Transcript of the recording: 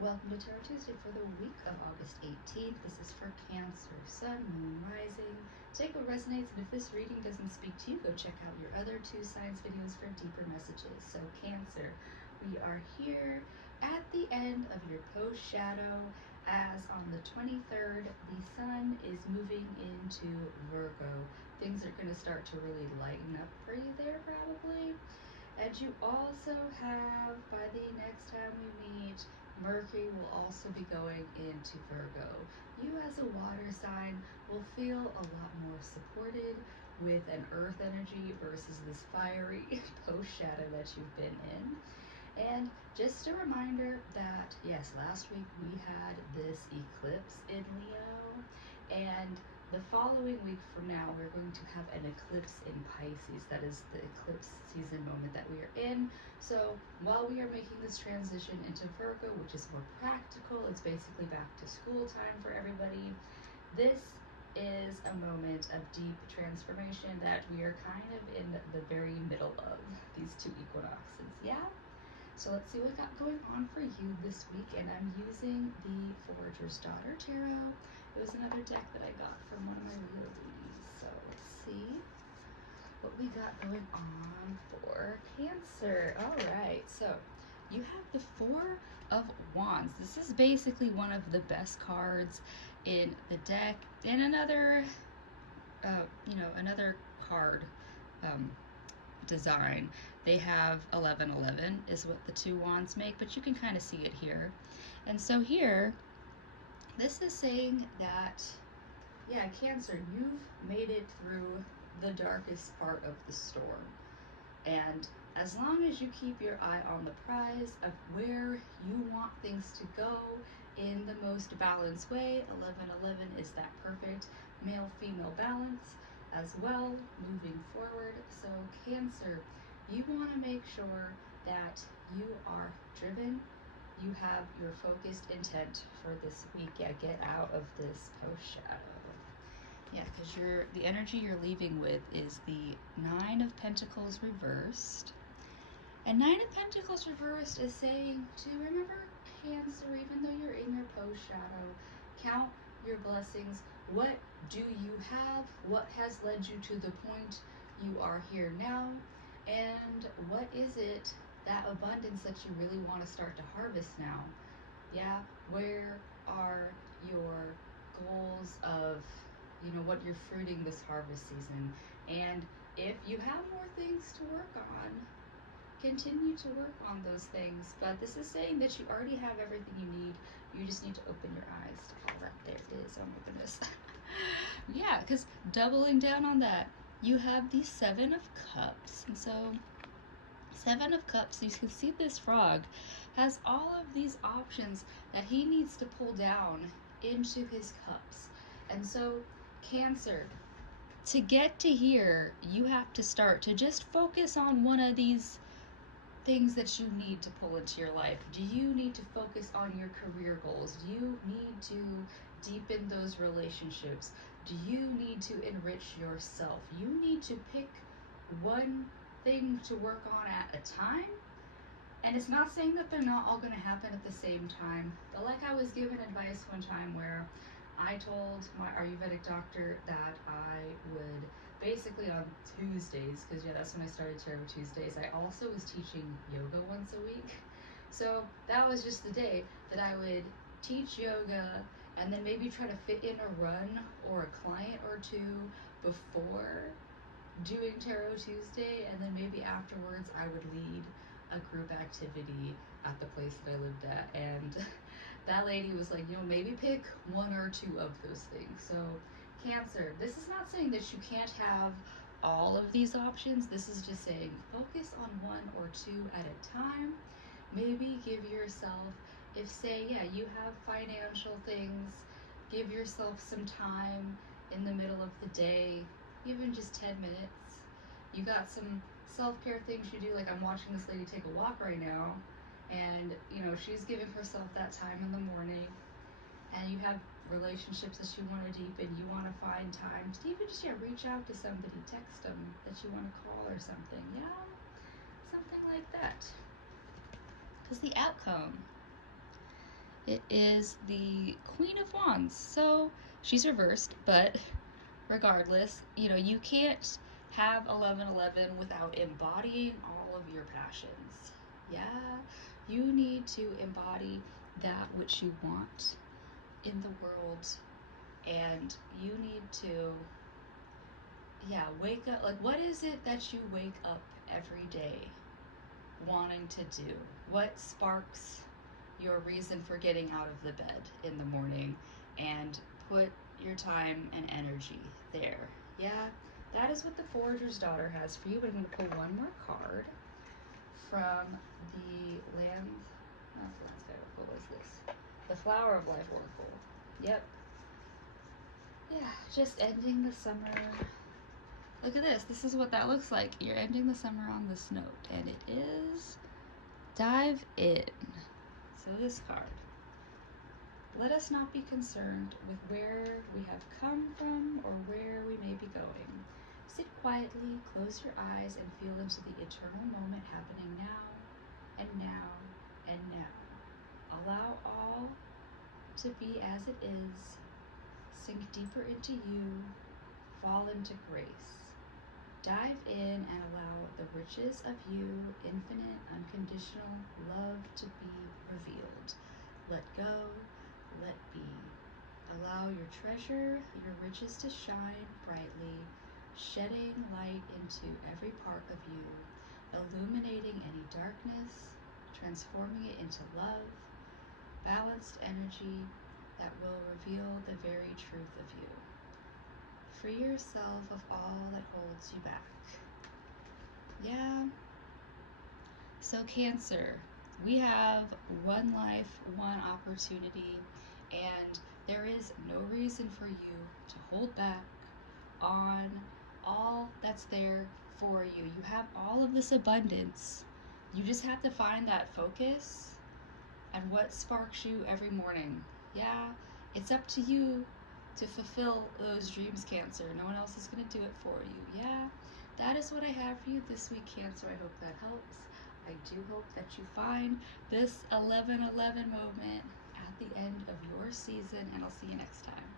Welcome to Tarot Tuesday for the week of August 18th. This is for Cancer, Sun, Moon, Rising. Take what resonates, and if this reading doesn't speak to you, go check out your other two signs videos for deeper messages. So Cancer, we are here at the end of your post-shadow, as on the 23rd, the Sun is moving into Virgo. Things are going to start to really lighten up for you there, probably. And you also have, by the next time we meet, Mercury will also be going into Virgo. You as a water sign will feel a lot more supported with an earth energy versus this fiery post-shadow that you've been in. And just a reminder that, yes, last week we had this eclipse in Leo, and the following week from now, we're going to have an eclipse in Pisces. That is the eclipse season moment that we are in. So while we are making this transition into Virgo, which is more practical, it's basically back to school time for everybody, this is a moment of deep transformation that we are kind of in the very middle of, these two equinoxes, yeah? So let's see what we got going on for you this week, and I'm using the Forager's Daughter Tarot. It was another deck that I got from one of my Leo ladies. So let's see what we got going on for Cancer. All right, so you have the Four of Wands. This is basically one of the best cards in the deck. And another, another card design. They have 1111 is what the two wands make, but you can kind of see it here. And so here, this is saying that, yeah, Cancer, you've made it through the darkest part of the storm. And as long as you keep your eye on the prize of where you want things to go in the most balanced way, 1111 is that perfect male-female balance as well moving forward. So Cancer, you want to make sure that you are driven, you have your focused intent for this week. Yeah, get out of this post-shadow. Yeah, because the energy you're leaving with is the Nine of Pentacles reversed. And Nine of Pentacles reversed is saying to remember, Cancer, even though you're in your post-shadow, count your blessings. What do you have? What has led you to the point you are here now? And what is it, that abundance that you really want to start to harvest now? Yeah, where are your goals of, what you're fruiting this harvest season? And if you have more things to work on, continue to work on those things. But this is saying that you already have everything you need. You just need to open your eyes to all that there is. Oh my goodness. Yeah, because doubling down on that, you have the Seven of Cups. And so Seven of Cups, you can see this frog has all of these options that he needs to pull down into his cups. And so Cancer, to get to here, you have to start to just focus on one of these things that you need to pull into your life. Do you need to focus on your career goals? Do you need to deepen those relationships? Do you need to enrich yourself? You need to pick one thing to work on at a time. And it's not saying that they're not all going to happen at the same time, but like I was given advice one time where I told my Ayurvedic doctor that I would basically on Tuesdays, because yeah, that's when I started Tarot Tuesdays, I also was teaching yoga once a week. So that was just the day that I would teach yoga and then maybe try to fit in a run or a client or two before doing Tarot Tuesday, and then maybe afterwards I would lead a group activity at the place that I lived at. And that lady was like, maybe pick one or two of those things. So Cancer, this is not saying that you can't have all of these options. This is just saying focus on one or two at a time. Maybe give yourself, if say, yeah, you have financial things, give yourself some time in the middle of the day, even just 10 minutes. You got some self-care things you do, like I'm watching this lady take a walk right now, and she's giving herself that time in the morning. And you have relationships that you want to deepen, you want to find time to even just reach out to somebody, text them that you want to call or something, something like that. Because the outcome it is the Queen of Wands. So she's reversed, but regardless, you know, you can't have 1111 without embodying all of your passions. Yeah, you need to embody that which you want in the world, and you need to, yeah, wake up. Like, what is it that you wake up every day wanting to do? What sparks your reason for getting out of the bed in the morning, and put your time and energy there? Yeah, that is what the Forager's Daughter has for you. But I'm going to pull one more card from the Land, not the Landscape Oracle, what is this? The Flower of Life Oracle. Yep. Yeah, just ending the summer. Look at this. This is what that looks like. You're ending the summer on this note, and it is dive in. So this card. Let us not be concerned with where we have come from or where we may be going. Sit quietly, close your eyes, and feel into the eternal moment happening now, and now, and now. Allow all to be as it is. Sink deeper into you. Fall into grace. Dive in and allow the riches of you, infinite, unconditional love to be revealed. Let go, let be. Allow your treasure, your riches to shine brightly, shedding light into every part of you, illuminating any darkness, transforming it into love, balanced energy that will reveal the very truth of you. Free yourself of all that holds you back. Yeah. So Cancer, we have one life, one opportunity, and there is no reason for you to hold back on all that's there for you. You have all of this abundance. You just have to find that focus and what sparks you every morning. Yeah, it's up to you to fulfill those dreams, Cancer. No one else is going to do it for you. Yeah, that is what I have for you this week, Cancer. I hope that helps. I do hope that you find this 11/11 moment at the end of your season, and I'll see you next time.